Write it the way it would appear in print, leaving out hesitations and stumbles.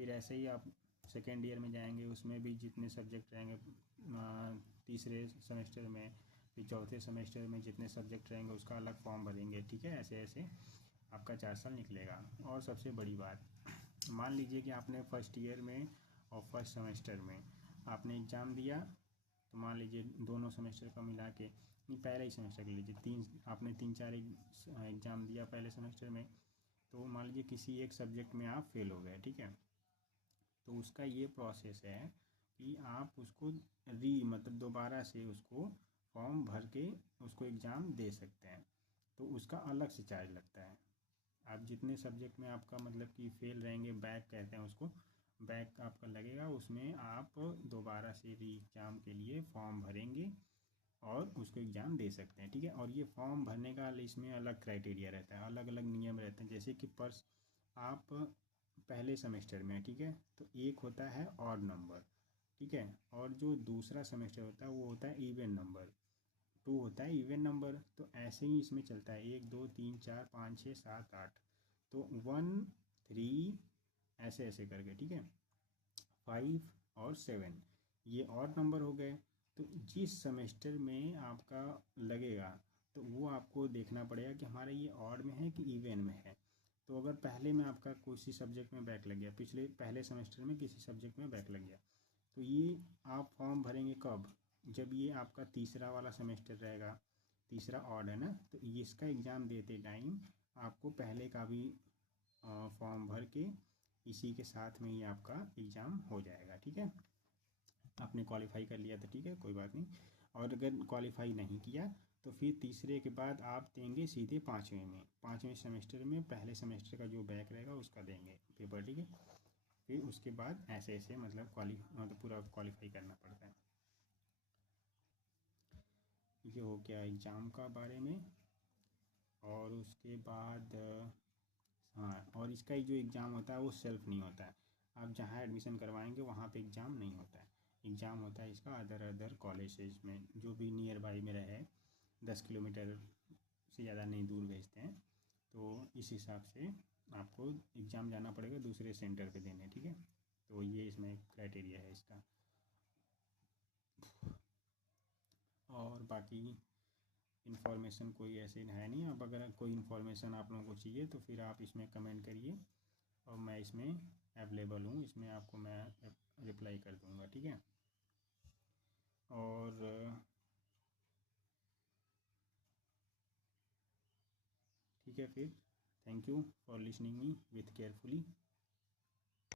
फिर ऐसे ही आप सेकेंड ईयर में जाएंगे, उसमें भी जितने सब्जेक्ट रहेंगे तीसरे सेमेस्टर में, फिर चौथे सेमेस्टर में जितने सब्जेक्ट रहेंगे उसका अलग फॉर्म भरेंगे। ठीक है, ऐसे ऐसे आपका 4 साल निकलेगा। और सबसे बड़ी बात, मान लीजिए कि आपने फर्स्ट ईयर में और फर्स्ट सेमेस्टर में आपने एग्ज़ाम दिया, तो मान लीजिए दोनों सेमेस्टर का मिला के, नहीं पहले ही सेमेस्टर के लीजिए, आपने 3-4 एग्ज़ाम दिया पहले सेमेस्टर में, तो मान लीजिए किसी एक सब्जेक्ट में आप फेल हो गए। ठीक है, तो उसका ये प्रोसेस है कि आप उसको मतलब दोबारा से उसको फॉर्म भर के उसको एग्ज़ाम दे सकते हैं। तो उसका अलग से चार्ज लगता है। आप जितने सब्जेक्ट में आपका मतलब कि फेल रहेंगे, बैक कहते हैं उसको, बैक आपका लगेगा, उसमें आप दोबारा से री एग्ज़ाम के लिए फॉर्म भरेंगे और उसको एग्ज़ाम दे सकते हैं। ठीक है, और ये फॉर्म भरने का इसमें अलग क्राइटेरिया रहता है, अलग अलग नियम रहते हैं। जैसे कि आप पहले सेमेस्टर में, ठीक है, तो एक होता है ऑड नंबर, ठीक है, और जो दूसरा सेमेस्टर होता है वो होता है इवन नंबर, 2 होता है इवन नंबर। तो ऐसे ही इसमें चलता है 1 2 3 4 5 6 7 8, तो 1 3 ऐसे ऐसे करके। ठीक है, 5 और 7 ये ऑड नंबर हो गए। तो जिस सेमेस्टर में आपका लगेगा तो वो आपको देखना पड़ेगा कि हमारा ये ऑड में है कि इवन में है। तो अगर पहले में आपका किसी सब्जेक्ट में बैक लग गया, पहले सेमेस्टर में किसी सब्जेक्ट में बैक लग गया, तो ये आप फॉर्म भरेंगे कब? जब ये आपका तीसरा वाला सेमेस्टर रहेगा, तीसरा ऑड है ना, तो ये इसका एग्ज़ाम देते टाइम आपको पहले का भी फॉर्म भर के इसी के साथ में ही आपका एग्ज़ाम हो जाएगा। ठीक है, आपने क्वालिफाई कर लिया तो ठीक है, कोई बात नहीं। और अगर क्वालिफाई नहीं किया तो फिर तीसरे के बाद आप देंगे सीधे पाँचवें में, पाँचवें सेमेस्टर में पहले सेमेस्टर का जो बैक रहेगा उसका देंगे पेपर। ठीक है, फिर उसके बाद ऐसे ऐसे मतलब पूरा क्वालिफाई करना पड़ता है। ये हो गया एग्ज़ाम का बारे में। और उसके बाद हाँ, और इसका ही जो एग्ज़ाम होता है वो सेल्फ नहीं होता है। आप जहाँ एडमिशन करवाएंगे वहाँ पे एग्ज़ाम नहीं होता है। एग्ज़ाम होता है इसका अदर कॉलेजेस में, जो भी नियर बाई में रहे, 10 किलोमीटर से ज़्यादा नहीं दूर भेजते हैं। तो इस हिसाब से आपको एग्ज़ाम जाना पड़ेगा दूसरे सेंटर पे देने। ठीक है, तो ये इसमें क्राइटेरिया है इसका। और बाकी इन्फॉर्मेशन कोई ऐसे है नहीं। अब अगर कोई इन्फॉर्मेशन आप लोगों को चाहिए तो फिर आप इसमें कमेंट करिए और मैं इसमें अवेलेबल हूँ, इसमें आपको मैं रिप्लाई कर दूँगा। ठीक है, और ठीक है, फिर thank you for listening me with carefully.